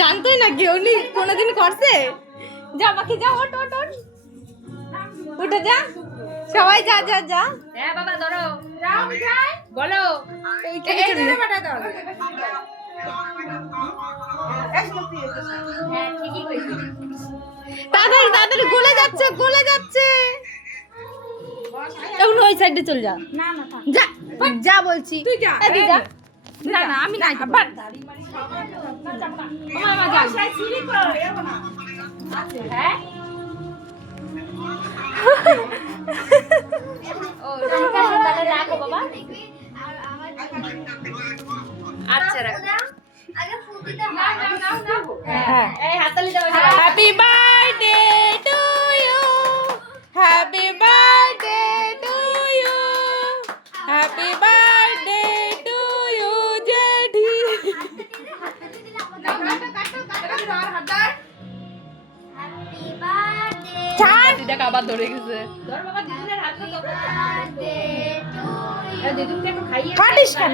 জানতোই না কেউ নি কোনোদিন করছে। যা বাকি যা, ওঠ ওঠ ওঠ, উঠে যা সবাই, যা যা যা। হ্যাঁ বাবা ধরো, বলো তাড়াতাড়ি তাড়াতাড়ি, গলে যাচ্ছে গলে যাচ্ছে। এখন ওই সাইডে চল যা, যা যা বলছি, তুই যা। যা না না আমি না, আবার মামা যা। হ্যাঁ ও তাহলে রাখো বাবা। আচ্ছা রাখো। হ্যাঁ, এই হাততালি দাও। Happy birthday to you, happy birthday to you, happy birthday to you জেঠি। দিদাকে আবার ধরে গেছে। ধর বাবা দিদুনের হাতটা ধরো। দিদুনকে একটু খাইয়ে কাটিস কেন?